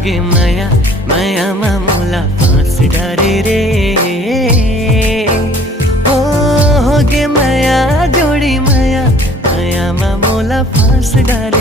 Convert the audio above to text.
होगे माया माया मामूला फांस डारे रे। ओ होगे माया जोड़ी माया माया मामूला फांस डारे।